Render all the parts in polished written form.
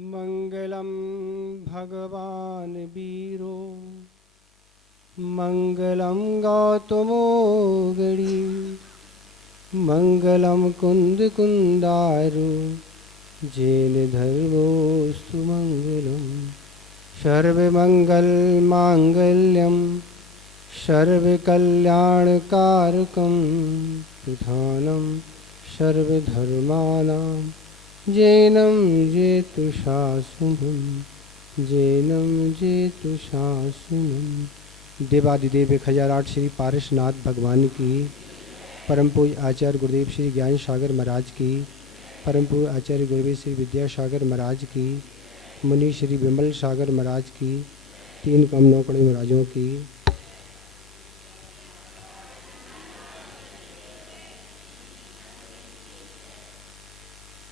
मंगलम भगवान वीरो मंगलम गौतमो गणी मंगलम कुंद कुंदारो जैन धर्मोस्तु मंगलम सर्वमंगल मांगल्यम सर्वकल्याणकारकं प्रधानं सर्वधर्माणां जैनं जेतु शासनम। देवादिदेव 1008 श्री पारसनाथ भगवान की, परम पूज्य आचार्य गुरुदेव श्री ज्ञान सागर महाराज की, परम पूज्य आचार्य गुरुदेव श्री विद्यासागर महाराज की, मुनि श्री विमल सागर महाराज की, 3 कमनौकड़ी महाराजों की,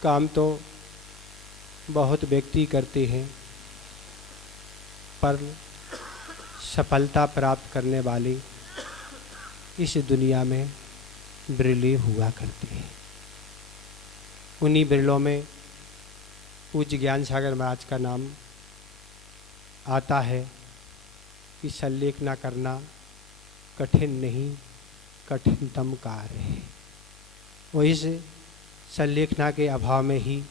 काम तो बहुत व्यक्ति करते हैं पर सफलता प्राप्त करने वाले इस दुनिया में बिरले हुआ करते हैं। उन्हीं बिरलों में पूज्य ज्ञान सागर महाराज का नाम आता है कि संलेखना करना कठिन नहीं कठिनतम कार्य है। वो इस संलेखना के अभाव में ही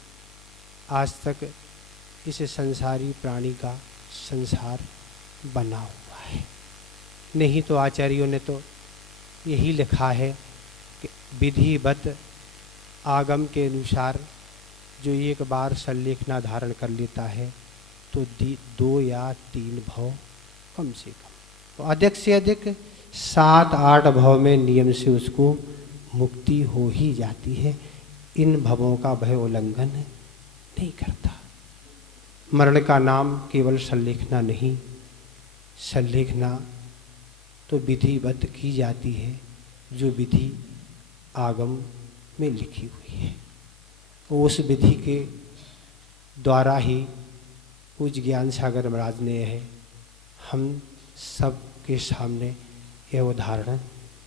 आज तक इस संसारी प्राणी का संसार बना हुआ है। नहीं तो आचार्यों ने तो यही लिखा है कि विधिवत आगम के अनुसार जो एक बार संलेखना धारण कर लेता है तो 2 या 3 भव कम से कम, तो अधिक से अधिक 7-8 भव में नियम से उसको मुक्ति हो ही जाती है। इन भवों का भय उल्लंघन नहीं करता। मरण का नाम केवल संलेखना नहीं, संलेखना तो विधिवत की जाती है जो विधि आगम में लिखी हुई है। उस विधि के द्वारा ही पूज्य ज्ञान सागर महाराज ने है हम सब के सामने यह उदाहरण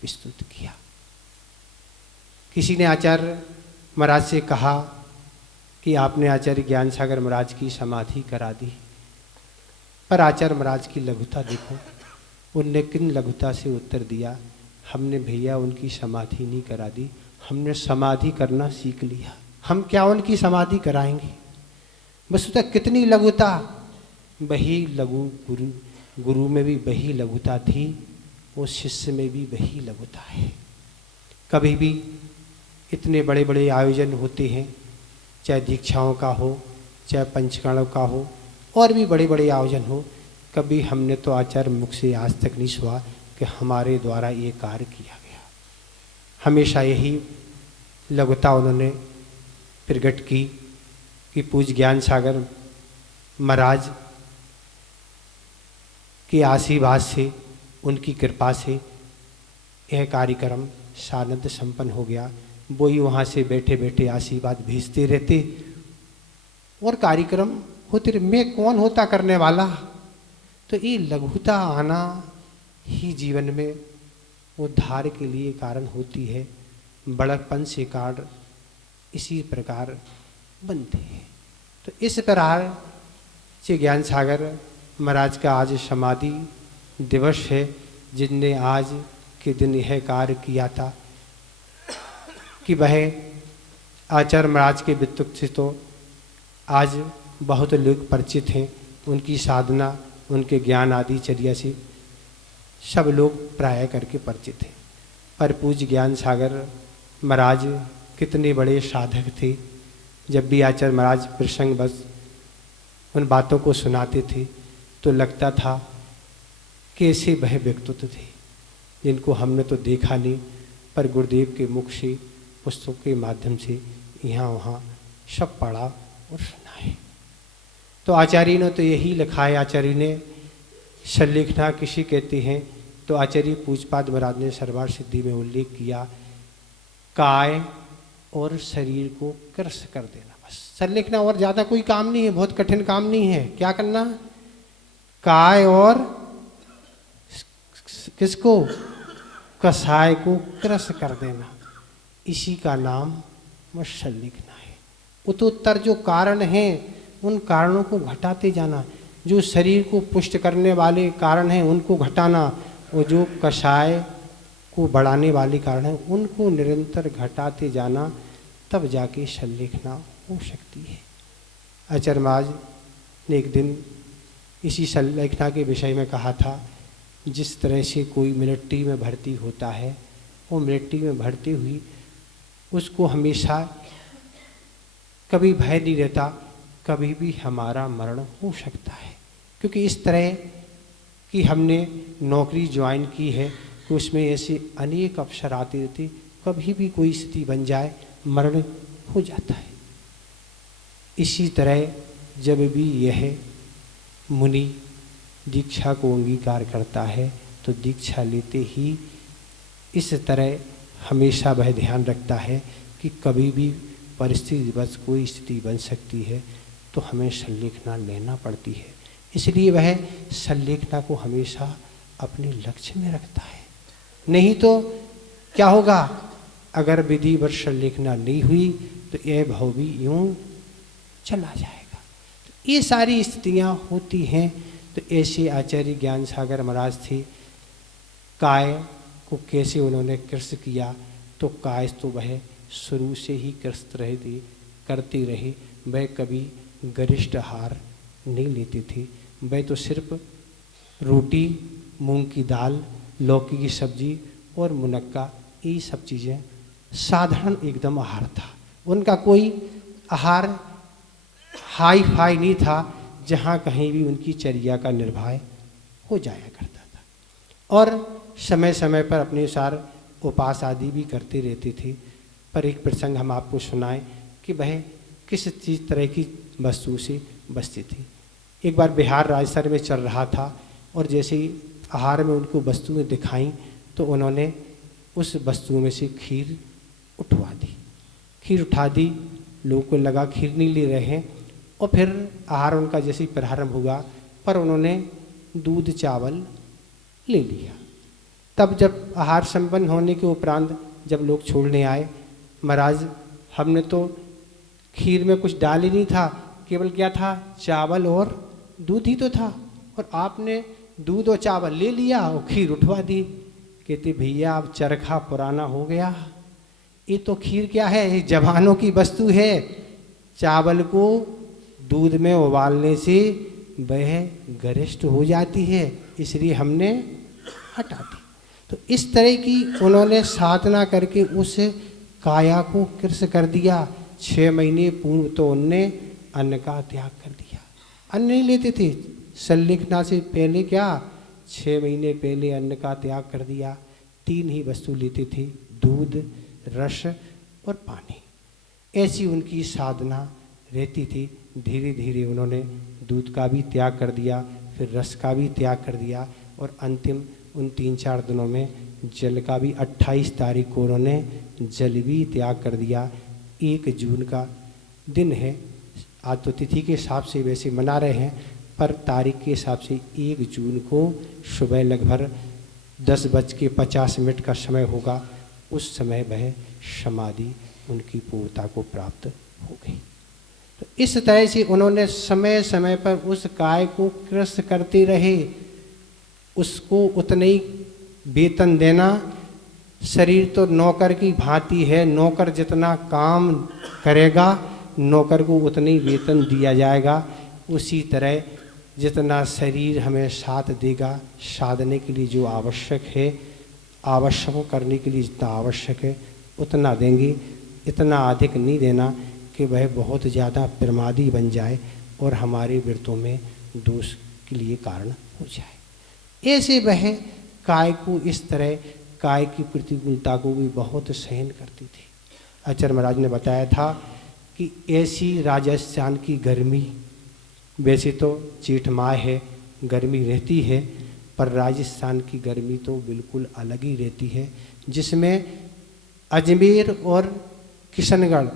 प्रस्तुत किया। किसी ने आचार्य महाराज से कहा कि आपने आचार्य ज्ञान सागर महाराज की समाधि करा दी, पर आचार्य महाराज की लघुता देखो। उनने किन लघुता से उत्तर दिया, हमने भैया उनकी समाधि नहीं करा दी, हमने समाधि करना सीख लिया। हम क्या उनकी समाधि कराएंगे। वस्तुतः कितनी लघुता, वही लघु गुरु में भी वही लघुता थी, वो शिष्य में भी वही लघुता है। कभी भी इतने बड़े बड़े आयोजन होते हैं, चाहे दीक्षाओं का हो, चाहे पंचकर्णों का हो, और भी बड़े बड़े आयोजन हो, कभी हमने तो आचार्य मुख से आज तक नहीं सुना कि हमारे द्वारा ये कार्य किया गया। हमेशा यही लघुता उन्होंने प्रकट की कि पूज्य ज्ञान सागर महाराज के आशीर्वाद से, उनकी कृपा से यह कार्यक्रम सानंद संपन्न हो गया। वो ही वहाँ से बैठे बैठे आशीर्वाद भेजते रहते और कार्यक्रम होते रहे। मैं कौन होता करने वाला। तो ये लघुता आना ही जीवन में उद्धार के लिए कारण होती है। बड़कपन से कार्य इसी प्रकार बनते हैं। तो इस प्रकार से ज्ञान सागर महाराज का आज समाधि दिवस है, जिनने आज के दिन यह कार्य किया था कि वह आचार्य महाराज के वित्तुक से तो आज बहुत लोग परिचित हैं। उनकी साधना, उनके ज्ञान आदि चर्या से सब लोग प्राय करके परिचित हैं। पर पूज्य ज्ञान सागर महाराज कितने बड़े साधक थे। जब भी आचार्य महाराज प्रसंग बस उन बातों को सुनाते थे तो लगता था कि ऐसे वह व्यक्तित्व थे जिनको हमने तो देखा नहीं, पर गुरुदेव के मुख से, पुस्तकों के माध्यम से यहाँ वहाँ सब पढ़ा और सुना है। तो आचार्य ने तो यही लिखा है। आचार्य ने संलेखना किसी कहते हैं तो आचार्य पूज्यपाद महाराज ने सर्वार सिद्धि में उल्लेख किया, काय और शरीर को कृश कर देना। बस संलेखना, और ज़्यादा कोई काम नहीं है, बहुत कठिन काम नहीं है। क्या करना, काय और किसको, कसाय को कृश कर देना, इसी का नाम वह संलेखना है। उत्तर जो कारण है उन कारणों को घटाते जाना। जो शरीर को पुष्ट करने वाले कारण हैं उनको घटाना, और जो कषाय को बढ़ाने वाले कारण हैं उनको निरंतर घटाते जाना, तब जाके संलेखना हो सकती है। आचार्य महाराज ने एक दिन इसी संलेखना के विषय में कहा था, जिस तरह से कोई मिलिट्री में भर्ती होता है, वो मिलिट्री में भर्ती हुई उसको हमेशा कभी भय नहीं रहता, कभी भी हमारा मरण हो सकता है। क्योंकि इस तरह की हमने नौकरी ज्वाइन की है कि उसमें ऐसे अनेक अवसर आते रहते, कभी भी कोई स्थिति बन जाए मरण हो जाता है। इसी तरह जब भी यह मुनि दीक्षा को अंगीकार करता है तो दीक्षा लेते ही इस तरह हमेशा वह ध्यान रखता है कि कभी भी परिस्थिति बस कोई स्थिति बन सकती है, तो हमें संलेखना लेना पड़ती है। इसलिए वह संलेखना को हमेशा अपने लक्ष्य में रखता है। नहीं तो क्या होगा, अगर विधिवत संलेखना नहीं हुई तो यह भाव भी यूं चला जाएगा। तो ये सारी स्थितियां होती हैं। तो ऐसे आचार्य ज्ञान सागर महाराज थे। काय को कैसे उन्होंने कृष्ण किया, तो काय तो वह शुरू से ही कृष्ण रहे थे, करते रहे। वह कभी गरिष्ठ आहार नहीं लेते थे। वह तो सिर्फ रोटी, मूंग की दाल, लौकी की सब्जी और मुनक्का, ये सब चीज़ें साधारण एकदम आहार था। उनका कोई आहार हाई फाई नहीं था जहाँ कहीं भी उनकी चर्या का निर्वाह हो जाया करता था। और समय समय पर अपने अनुसार उपास आदि भी करते रहते थे। पर एक प्रसंग हम आपको सुनाएं कि वह किस चीज़ तरह की वस्तु से बचते थे। एक बार बिहार राजस्थान में चल रहा था और जैसे ही आहार में उनको वस्तुएं दिखाई तो उन्होंने उस वस्तु में से खीर उठवा दी। खीर उठा दी, लोगों को लगा खीर नहीं ले रहे हैं, और फिर आहार उनका जैसे ही प्रारंभ हुआ पर उन्होंने दूध चावल ले लिया। तब जब आहार संपन्न होने के उपरांत जब लोग छोड़ने आए, महाराज हमने तो खीर में कुछ डाल ही नहीं था, केवल क्या था, चावल और दूध ही तो था, और आपने दूध और चावल ले लिया और खीर उठवा दी। कहते भैया अब चरखा पुराना हो गया, ये तो खीर क्या है, ये जवानों की वस्तु है। चावल को दूध में उबालने से वह गरिष्ठ हो जाती है, इसलिए हमने हटा दी। तो इस तरह की उन्होंने साधना करके उस काया को कृष्ण कर दिया। 6 महीने पूर्व तो उनने अन्न का त्याग कर दिया। अन्न नहीं लेते थे, संलेखना से पहले क्या 6 महीने पहले अन्न का त्याग कर दिया। 3 ही वस्तु लेते थे, दूध, रस और पानी। ऐसी उनकी साधना रहती थी। धीरे धीरे उन्होंने दूध का भी त्याग कर दिया, फिर रस का भी त्याग कर दिया, और अंतिम उन 3-4 दिनों में जल का भी 28 तारीख को उन्होंने जल भी त्याग कर दिया। 1 जून का दिन है, आज तो तिथि के हिसाब से वैसे मना रहे हैं, पर तारीख के हिसाब से 1 जून को सुबह लगभग 10:50 का समय होगा। उस समय वह समाधि उनकी पूर्णता को प्राप्त हो गई। तो इस तरह से उन्होंने समय समय पर उस काय को कृष्ण करते रहे, उसको उतने ही वेतन देना। शरीर तो नौकर की भांति है, नौकर जितना काम करेगा नौकर को उतनी ही वेतन दिया जाएगा। उसी तरह जितना शरीर हमें साथ देगा, साधने के लिए जो आवश्यक है, आवश्यक करने के लिए जितना आवश्यक है उतना देंगे। इतना अधिक नहीं देना कि वह बहुत ज़्यादा प्रमादी बन जाए और हमारे व्रतों में दोष के लिए कारण हो जाए। ऐसे वह काय को इस तरह काय की प्रतिकूलता को भी बहुत सहन करती थी। आचार्य महाराज ने बताया था कि ऐसी राजस्थान की गर्मी, वैसे तो जेठ माह है, गर्मी रहती है, पर राजस्थान की गर्मी तो बिल्कुल अलग ही रहती है, जिसमें अजमेर और किशनगढ़,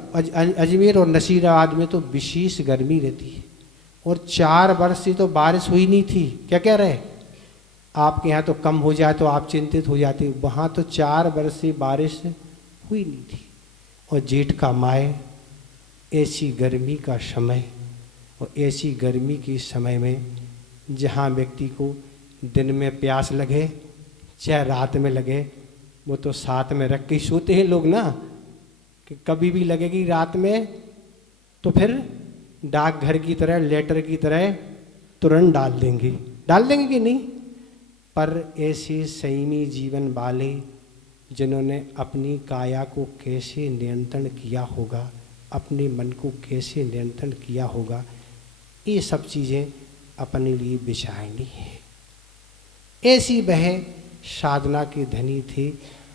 अजमेर और नसीराबाद में तो विशेष गर्मी रहती है। और 4 वर्ष से तो बारिश हुई नहीं थी। क्या कह रहे, आपके यहाँ तो कम हो जाए तो आप चिंतित हो जाते, वहाँ तो 4 वर्ष से बारिश हुई नहीं थी। और जेठ का माह, ऐसी गर्मी का समय, और ऐसी गर्मी के समय में जहाँ व्यक्ति को दिन में प्यास लगे चाहे रात में लगे, वो तो साथ में रख के सोते हैं लोग ना, कि कभी भी लगेगी रात में तो फिर डाकघर की तरह, लेटर की तरह तुरंत डाल देंगे कि नहीं। पर ऐसे संयमी जीवन वाले जिन्होंने अपनी काया को कैसे नियंत्रण किया होगा, अपने मन को कैसे नियंत्रण किया होगा, ये सब चीज़ें अपने लिए विचारनी है। ऐसी वह साधना के धनी थे।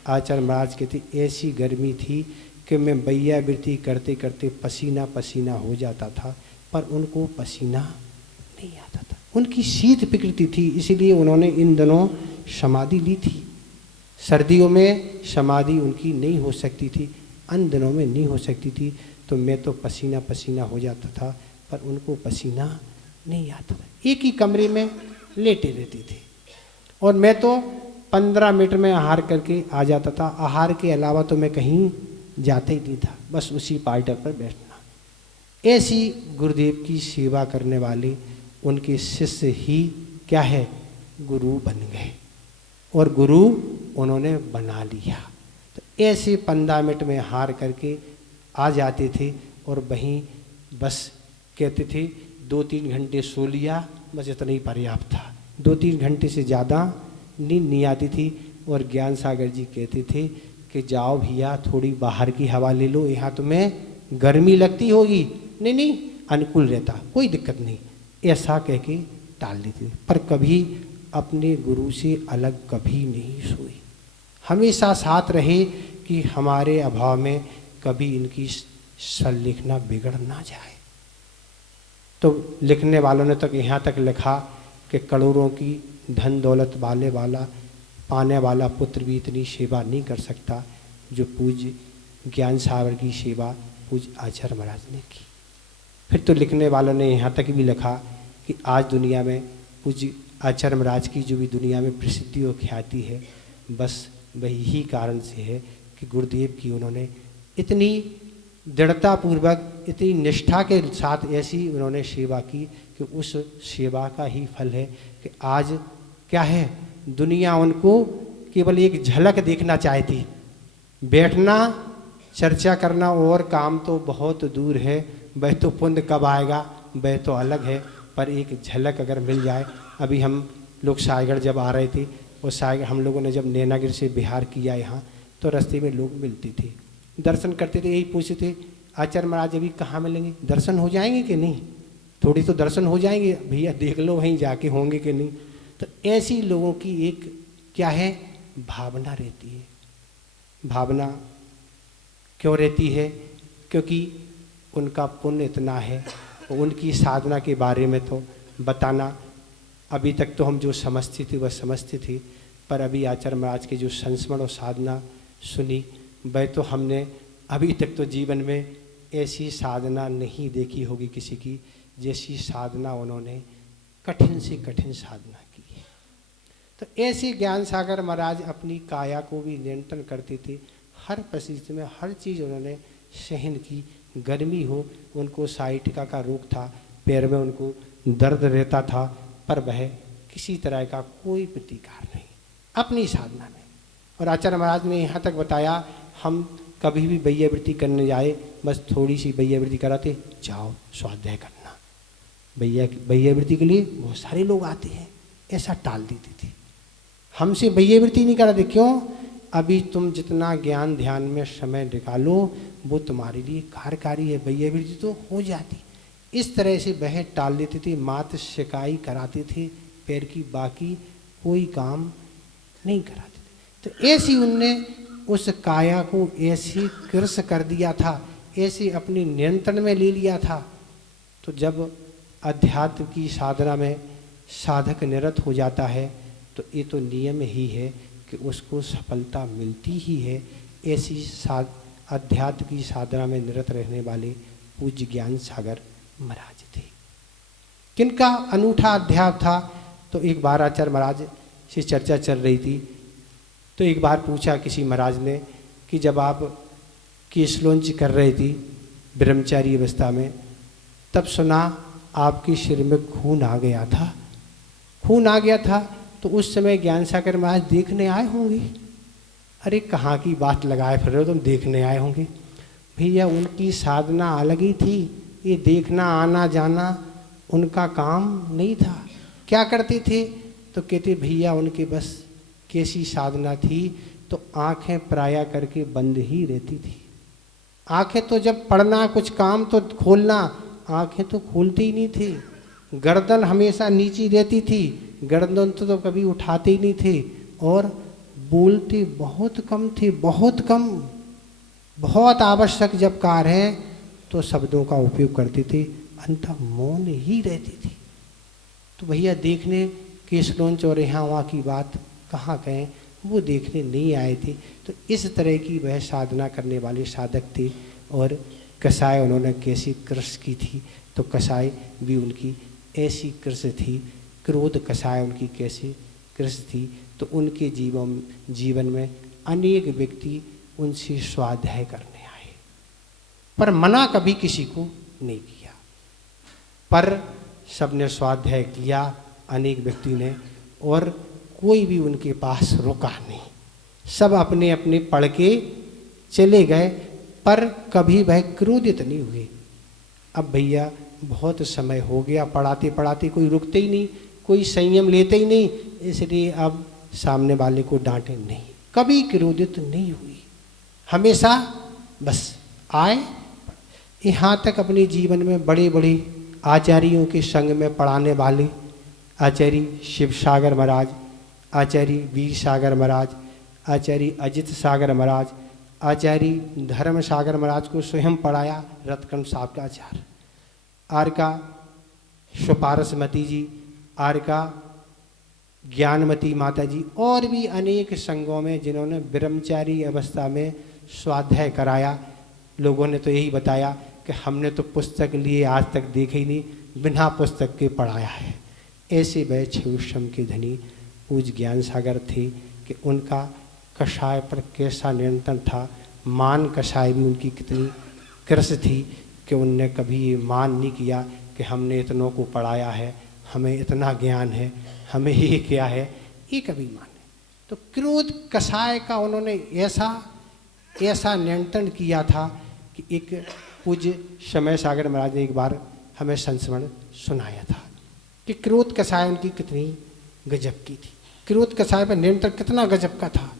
आचार्य महाराज कहते ऐसी गर्मी थी कि मैं बैयावृत्ति करते करते पसीना पसीना हो जाता था, पर उनको पसीना नहीं आता था। उनकी शीत प्रकृति थी, इसीलिए उन्होंने इन दिनों समाधि ली थी। सर्दियों में समाधि उनकी नहीं हो सकती थी, अन्य दिनों में नहीं हो सकती थी। तो मैं तो पसीना पसीना हो जाता था, पर उनको पसीना नहीं आता था। एक ही कमरे में लेटे रहते थे और मैं तो 15 मिनट में आहार करके आ जाता था। आहार के अलावा तो मैं कहीं जाता ही नहीं था, बस उसी पार्टर पर बैठना। ऐसी गुरुदेव की सेवा करने वाले उनके शिष्य ही क्या है, गुरु बन गए और गुरु उन्होंने बना लिया। तो ऐसे 15 मिनट में हार करके आ जाते थे और वहीं बस कहते थे 2-3 घंटे सो लिया, बस इतना ही पर्याप्त था। 2-3 घंटे से ज़्यादा नींद नहीं आती थी। और ज्ञान सागर जी कहते थे कि जाओ भैया थोड़ी बाहर की हवा ले लो, यहाँ तुम्हें गर्मी लगती होगी। नहीं नहीं, अनुकूल रहता, कोई दिक्कत नहीं, ऐसा कह के टाल देते। पर कभी अपने गुरु से अलग कभी नहीं सोई, हमेशा साथ रहे कि हमारे अभाव में कभी इनकी संलिखना बिगड़ ना जाए। तो लिखने वालों ने तक यहाँ तक लिखा कि करोड़ों की धन दौलत वाला पाने वाला पुत्र भी इतनी सेवा नहीं कर सकता जो पूज्य ज्ञान सागर की सेवा पूज्य आचार्य महाराज ने की। फिर तो लिखने वालों ने यहाँ तक भी लिखा कि आज दुनिया में पूज्य आचार्य महाराज की जो भी दुनिया में प्रसिद्धि और ख्याति है, बस वही कारण से है कि गुरुदेव की उन्होंने इतनी दृढ़तापूर्वक, इतनी निष्ठा के साथ ऐसी उन्होंने सेवा की कि उस सेवा का ही फल है कि आज क्या है, दुनिया उनको केवल एक झलक देखना चाहती। बैठना चर्चा करना और काम तो बहुत दूर है, वह तो पुण्य कब आएगा वह तो अलग है, पर एक झलक अगर मिल जाए। अभी हम लोग सायगढ़ जब आ रहे थे और सायगढ़ हम लोगों ने जब नैनागिरी से बिहार किया यहाँ, तो रास्ते में लोग मिलते थे, दर्शन करते थे, यही पूछते थे आचार्य महाराज अभी कहाँ मिलेंगे, दर्शन हो जाएंगे कि नहीं, थोड़ी तो दर्शन हो जाएंगे भैया, देख लो वहीं जाके होंगे कि नहीं। तो ऐसी लोगों की एक क्या है, भावना रहती है। भावना क्यों रहती है, क्योंकि उनका पुण्य इतना है। उनकी साधना के बारे में तो बताना, अभी तक तो हम जो समझते थे वह समझते थे, पर अभी आचार्य महाराज के जो संस्मरण और साधना सुनी, वह तो हमने अभी तक तो जीवन में ऐसी साधना नहीं देखी होगी किसी की, जैसी साधना उन्होंने कठिन से कठिन साधना की है। तो ऐसे ज्ञान सागर महाराज अपनी काया को भी नियंत्रण करते थे। हर परिस्थिति में हर चीज़ उन्होंने सहन की। गर्मी हो, उनको साइटिका का रोग था, पैर में उनको दर्द रहता था, पर वह किसी तरह का कोई प्रतिकार नहीं अपनी साधना में। और आचार्य महाराज ने यहाँ तक बताया, हम कभी भी बैयावृत्ति करने जाए, बस थोड़ी सी बैयावृत्ति कराते, जाओ स्वाध्याय करना। बैयावृत्ति के लिए बहुत सारे लोग आते हैं, ऐसा टाल देते थे। हमसे बैयावृत्ति नहीं कराते, क्यों? अभी तुम जितना ज्ञान ध्यान में समय निकालो वो तुम्हारे लिए कार्यकारी है, बैयावृत्ति तो हो जाती। इस तरह से वह टाल देते थे, मात्र शिकाई कराते थे पैर की, बाकी कोई काम नहीं कराते थे। तो ऐसी उनने उस काया को ऐसी कृष कर दिया था, ऐसे अपने नियंत्रण में ले लिया था। तो जब अध्यात्म की साधना में साधक निरत हो जाता है, तो ये तो नियम ही है कि उसको सफलता मिलती ही है। ऐसी अध्यात्म की साधना में निरत रहने वाले पूज्य ज्ञान सागर महाराज थे। किनका अनूठा अध्यात्म था, तो एक बार आचार्य महाराज से चर्चा चल रही थी, तो एक बार पूछा किसी महाराज ने कि जब आप केसलोंच कर रही थी ब्रह्मचारी अवस्था में, तब सुना आपके सिर में खून आ गया था, खून आ गया था, तो उस समय ज्ञान सागर महाराज देखने आए होंगे। अरे कहाँ की बात लगाए फिर रहे हो तुम, देखने आए होंगे। भैया उनकी साधना अलग ही थी, ये देखना आना जाना उनका काम नहीं था। क्या करते थे तो कहते भैया उनके बस कैसी साधना थी, तो आंखें प्राया करके बंद ही रहती थी। आंखें तो जब पढ़ना कुछ काम तो खोलना, आंखें तो खोलते ही नहीं थे। गर्दन हमेशा नीची रहती थी, गर्दन तो कभी उठाते ही नहीं थे। और बोलते बहुत कम थे, बहुत कम। बहुत आवश्यक जब कार्य है तो शब्दों का उपयोग करते थे, अंततः मौन ही रहती थी। तो भैया देखने केसलोन और यहाँ वहाँ की बात कहाँ कहें, वो देखने नहीं आए थे। तो इस तरह की वह साधना करने वाले साधक थे। और कसाय उन्होंने कैसी कृष की थी, तो कसाय भी उनकी ऐसी कृष थी। क्रोध कसाय उनकी कैसी कृष थी, तो उनके जीवन में अनेक व्यक्ति उनसे स्वाध्याय करने आए, पर मना कभी किसी को नहीं किया। पर सबने स्वाध्याय किया, अनेक व्यक्ति ने, और कोई भी उनके पास रुका नहीं। सब अपने अपने पढ़ के चले गए, पर कभी वह क्रोधित नहीं हुए। अब भैया बहुत समय हो गया, पढ़ाते पढ़ाते कोई रुकते ही नहीं, कोई संयम लेते ही नहीं, इसलिए अब सामने वाले को डांटे नहीं, कभी क्रोधित नहीं हुई। हमेशा बस आए। यहाँ तक अपने जीवन में बड़े बड़े आचार्यों के संग में पढ़ाने वाले आचार्य शिव सागर महाराज, आचार्य वीर सागर महाराज, आचार्य अजित सागर महाराज, आचार्य धर्म सागर महाराज को स्वयं पढ़ाया रतकंड साहब का आचार्य, आर का सुपारसमती जी, आर का ज्ञानमती माता जी, और भी अनेक संघों में जिन्होंने ब्रह्मचारी अवस्था में स्वाध्याय कराया। लोगों ने तो यही बताया कि हमने तो पुस्तक लिए आज तक देखे ही नहीं, बिना पुस्तक के पढ़ाया है। ऐसे वह छेषम के धनी पूज ज्ञान सागर थे कि उनका कषाय पर कैसा नियंत्रण था। मान कषाय भी उनकी कितनी कृष थी कि उनने कभी ये मान नहीं किया कि हमने इतनों को पढ़ाया है, हमें इतना ज्ञान है, हमें ये क्या है, ये कभी माने। तो क्रोध कषाय का उन्होंने ऐसा नियंत्रण किया था कि एक पूज्य समय सागर महाराज ने एक बार हमें संस्मरण सुनाया था कि क्रोध कषाय उनकी कितनी गजब की थी। क्रोध कषाय पर नियंत्रण कितना गजब का था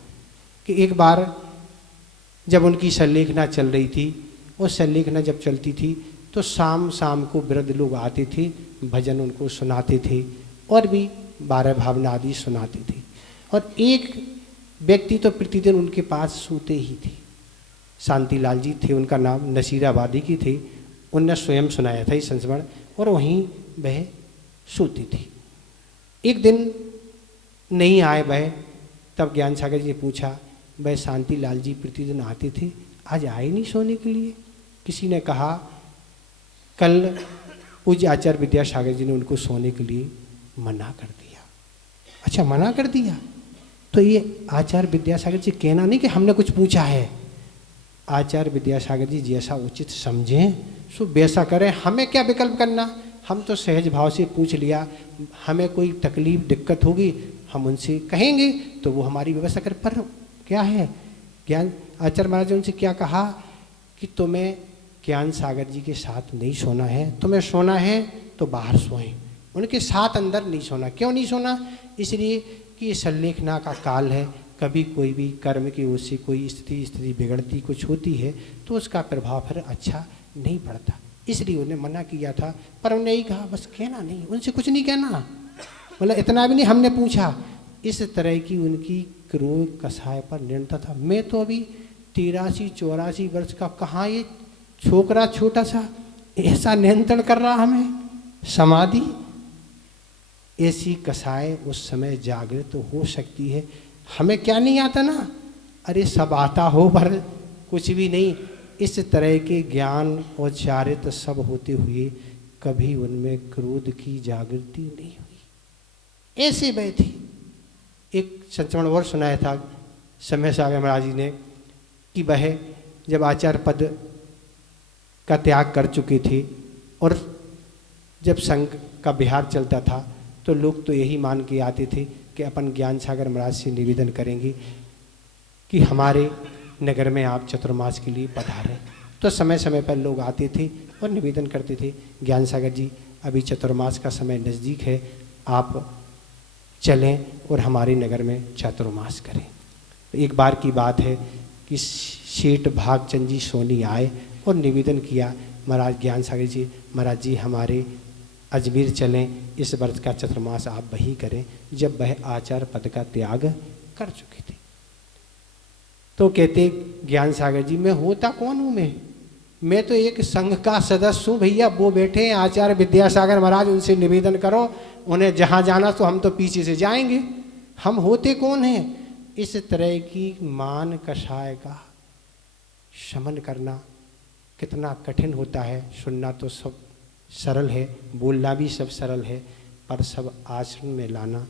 कि एक बार जब उनकी संलेखना चल रही थी, और संलेखना जब चलती थी तो शाम शाम को वृद्ध लोग आते थे, भजन उनको सुनाते थे, और भी 12 भावना आदि सुनाते थे। और एक व्यक्ति तो प्रतिदिन उनके पास सोते ही थे। शांतिलाल जी थे, उनका नाम नसीराबादी की थे, उनने स्वयं सुनाया था इस संस्मरण, और वहीं वह सोती थी। एक दिन नहीं आए वह, तब ज्ञान सागर जी ने पूछा, वह शांतिलाल जी प्रतिदिन आते थे, आज आए नहीं सोने के लिए? किसी ने कहा कल पूज्य आचार्य विद्यासागर जी ने उनको सोने के लिए मना कर दिया। अच्छा, मना कर दिया? तो ये आचार्य विद्यासागर जी कहना नहीं कि हमने कुछ पूछा है। आचार्य विद्यासागर जी जैसा उचित समझें सो वैसा करें, हमें क्या विकल्प करना। हम तो सहज भाव से पूछ लिया, हमें कोई तकलीफ दिक्कत होगी हम उनसे कहेंगे तो वो हमारी व्यवस्था कर। पर क्या है, ज्ञान आचार्य महाराज ने उनसे क्या कहा कि तुम्हें ज्ञान सागर जी के साथ नहीं सोना है, तुम्हें सोना है तो बाहर सोएं, उनके साथ अंदर नहीं सोना। क्यों नहीं सोना? इसलिए कि ये संलेखना का काल है, कभी कोई भी कर्म की ओर से कोई स्थिति बिगड़ती कुछ होती है तो उसका प्रभाव फिर अच्छा नहीं पड़ता, इसलिए उन्हें मना किया था। पर उन्हें यही कहा बस कहना नहीं, उनसे कुछ नहीं कहना, मतलब इतना भी नहीं हमने पूछा। इस तरह की उनकी क्रोध कषाय पर नियंत्रण था। मैं तो अभी 83-84 वर्ष का, कहाँ ये छोकरा छोटा सा ऐसा नियंत्रण कर रहा हमें, समाधि। ऐसी कषाय उस समय जागृत तो हो सकती है, हमें क्या नहीं आता ना? अरे सब आता हो पर कुछ भी नहीं। इस तरह के ज्ञान और चारित्र सब होते हुए कभी उनमें क्रोध की जागृति नहीं हुई। ऐसे वह थी। एक संस्मरण और सुनाया था समय सागर महाराज जी ने कि वह जब आचार्य पद का त्याग कर चुके थे और जब संघ का विहार चलता था तो लोग तो यही मान के आते थे कि अपन ज्ञान सागर महाराज से निवेदन करेंगे कि हमारे नगर में आप चतुर्मास के लिए पधारें। तो समय समय पर लोग आते थे और निवेदन करते थे, ज्ञान सागर जी अभी चतुर्मास का समय नज़दीक है, आप चलें और हमारे नगर में चतुर्मास करें। तो एक बार की बात है कि सेठ भागचंद जी सोनी आए और निवेदन किया, महाराज ज्ञान सागर जी, महाराज जी हमारे अजमेर चलें, इस वर्ष का चतुर्मास आप वहीं करें, जब वह आचार्य पद का त्याग कर चुके थे। तो कहते ज्ञान सागर जी, मैं होता कौन हूँ, मैं तो एक संघ का सदस्य हूँ भैया, वो बैठे हैं आचार्य विद्यासागर महाराज, उनसे निवेदन करो, उन्हें जहाँ जाना तो हम तो पीछे से जाएंगे, हम होते कौन हैं। इस तरह की मान कषाय का शमन करना कितना कठिन होता है। सुनना तो सब सरल है, बोलना भी सब सरल है, पर सब आचरण में लाना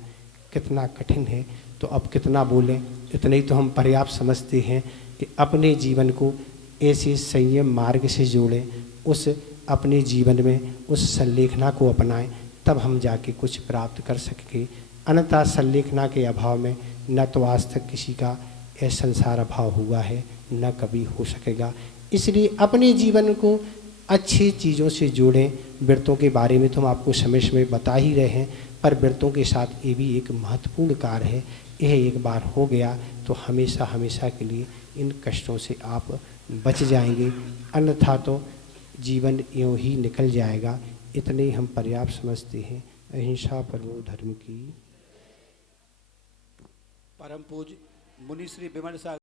कितना कठिन है। तो अब कितना बोलें, इतने ही तो हम पर्याप्त समझते हैं कि अपने जीवन को ऐसे संयम मार्ग से जोड़ें, उस अपने जीवन में उस संलेखना को अपनाएं, तब हम जाके कुछ प्राप्त कर सकेंगे। अन्यथा संलेखना के अभाव में न तो आज तक किसी का यह संसार अभाव हुआ है, न कभी हो सकेगा। इसलिए अपने जीवन को अच्छी चीज़ों से जोड़ें। व्रतों के बारे में तो हम आपको समय समय बता ही रहे हैं, पर व्रतों के साथ ये भी एक महत्वपूर्ण कार्य है। यह एक बार हो गया तो हमेशा हमेशा के लिए इन कष्टों से आप बच जाएंगे, अन्यथा तो जीवन यूँ ही निकल जाएगा। इतने ही हम पर्याप्त समझते हैं। अहिंसा परमो धर्म की। परम पूज्य मुनि श्री विमल सागर